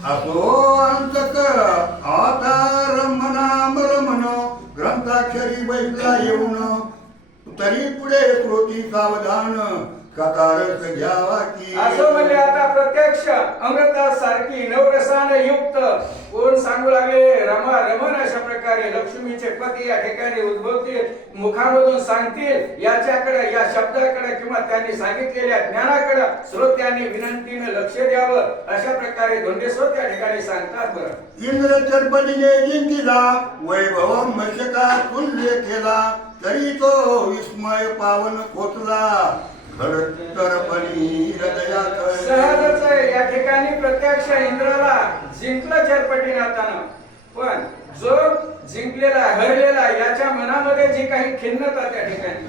असो अंतक आता रमना रमण ग्रंथाक्षरी बैठला येऊन तरी पुढे कृती सावधान कथारस घ्यावा की असं म्हणजे आता प्रत्यक्ष अमृता सारखी नवरसाने युक्त कोण सांगू लागले रमा रमन अशा पती या ठिकाणी उद्भवतील मुखामधून सांगतील याच्याकडे या शब्दाकडे किंवा त्यांनी सांगितलेल्या ज्ञानाकडे श्रोत्यांनी विनंतीने लक्ष द्यावं अशा प्रकारे धोंडेश्वर त्या ठिकाणी सांगतात बरं. इंद्र चरपटीने जिंकिला वैभव मशका तुल्य केला तरी तो विस्मय पावन हृदयात सहजच या ठिकाणी प्रत्यक्ष इंद्राला जिंकलं चरपटीनाथानं पण जो जिंकलेला हरलेला याच्या मनामध्ये जी काही खिन्नता त्या ठिकाणी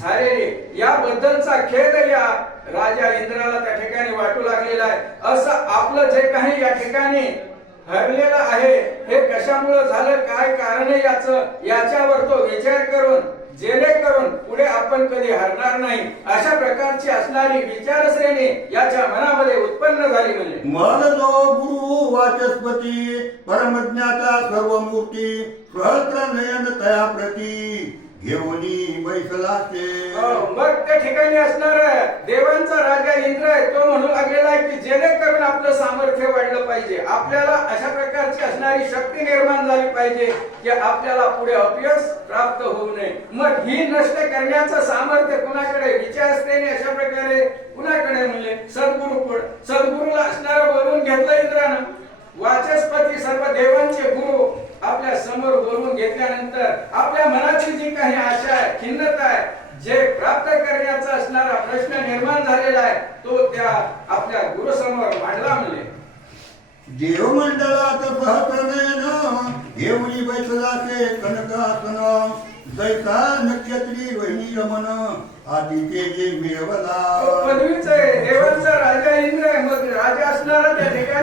झालेली याबद्दलचा खेद या राजा इंद्राला त्या ठिकाणी वाटू लागलेला आहे. असं आपलं जे काही या ठिकाणी हरलेलं आहे. हे कशामुळं झालं? काय कारण आहे याचं? याच्यावर तो विचार करून जेणेकरून पुढे आपण कधी हरणार नाही. अशा प्रकारची असणारी विचारश्रेणी याच्या मनामध्ये उत्पन्न झाली म्हणजे. मन जो गुरु वाचस्पती परमज्ञाता सर्व मूर्ती सहस्र नयन तया प्रती घेऊनी बैसला ते हो, मग त्या ठिकाणी असणार देवांचा राजा इंद्र आहे तो म्हणू लागलेला आहे की जेणेकरून आपलं सामर्थ्य वाढलं पाहिजे. आपल्याला अशा प्रकारची असणारी शक्ती निर्माण झाली पाहिजे की आपल्याला पुढे अपयश प्राप्त होऊ नये. मग ही नष्ट करण्याचं सामर्थ्य कुणाकडे? विचार अशा प्रकारे कुणाकडे म्हणले पण सद्गुरूला असणारं बोलून घेतलं इंद्रानं. वाचस्पती सर्व देवांचे गुरु आपल्यासमोर बोलून घेतल्यानंतर आपल्या मनाची जी काही आशा आहे खिन्नता आहे जे प्राप्त करण्याचा असणारा प्रश्न निर्माण झालेला आहे तो त्या आपल्या गुरुसमोर मांडला म्हणले देव मंडळात सहप्रणयन नयन घेऊनी बैसला कनकासन दैता नक्षत्री वहिनी रमन आदिते जे मिळवला.